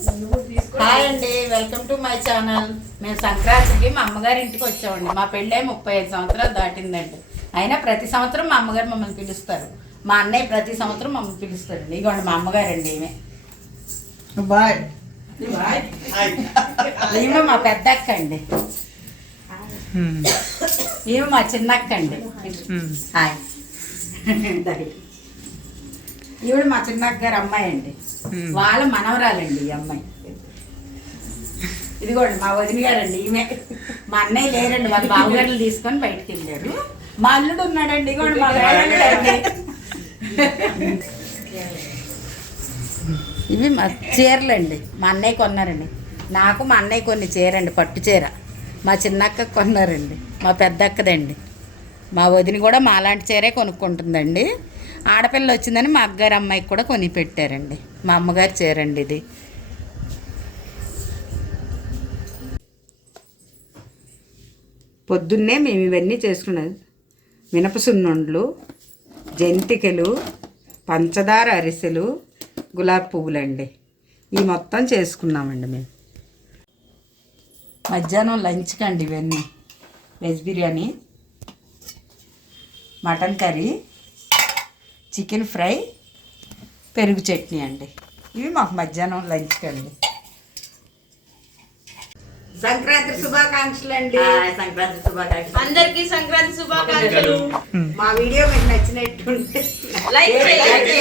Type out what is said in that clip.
Hi అండి, welcome to my channel. మేము సంక్రాంతికి మా అమ్మగారి ఇంటికి వచ్చామండి. మా పెళ్ళే 35 సంవత్సరాలు దాటిందండి. అయినా ప్రతి సంవత్సరం మా అమ్మగారు మమ్మల్ని పిలుస్తారు. మా అన్నయ్య ప్రతి సంవత్సరం మమ్మల్ని పిలుస్తారండి. ఇగోండి మా అమ్మగారు అండి. ఈమె మా పెద్ద అక్క అండి. ఈమె మా చిన్న అక్క అండి. హాయ్. ఈవిడ మా చిన్న అక్క గారు అమ్మాయి అండి. వాళ్ళ మనవరాలండి ఈ అమ్మాయి. ఇదిగోండి మా వదిన గారండి. ఈమె మా అన్నయ్య లేరండి, వాళ్ళ బావగారులు తీసుకొని బయటకు వెళ్ళారు. మా అల్లుడు ఉన్నాడండి. ఇదిగోండి మా వేలండి. ఇవి మా చీరలండి. మా అన్నయ్య కొన్నారండి. నాకు మా అన్నయ్య కొన్ని చీరండి, పట్టు చీర. మా చిన్నక్క కొన్నారండి. మా పెద్ద అక్కదండి. మా వదిన కూడా మాలాంటి చీరే కొనుక్కుంటుందండి. ఆడపిల్ల వచ్చిందని మా అక్కగారి అమ్మాయికి కూడా కొని పెట్టారండి. మా అమ్మగారి చీరండి ఇది. పొద్దున్నే మేము ఇవన్నీ చేసుకున్నది. మినపసున్నుండ్లు, జంతికలు, పంచదార అరిసెలు, గులాబీ పువ్వులండి. ఈ మొత్తం చేసుకున్నామండి మేము. మధ్యాహ్నం లంచ్కి అండి ఇవన్నీ. Veg biryani, mutton curry, chicken fry, పెరుగు చట్నీ అండి. ఇవి మాకు మధ్యాహ్నం లంచ్కి అండి. సంక్రాంతి శుభాకాంక్షలు అండి. సంక్రాంతి శుభాకాంక్షలు అందరికీ. సంక్రాంతి శుభాకాంక్షలు. మా వీడియో మీకు నచ్చినట్టుంటే లైక్ చేయండి.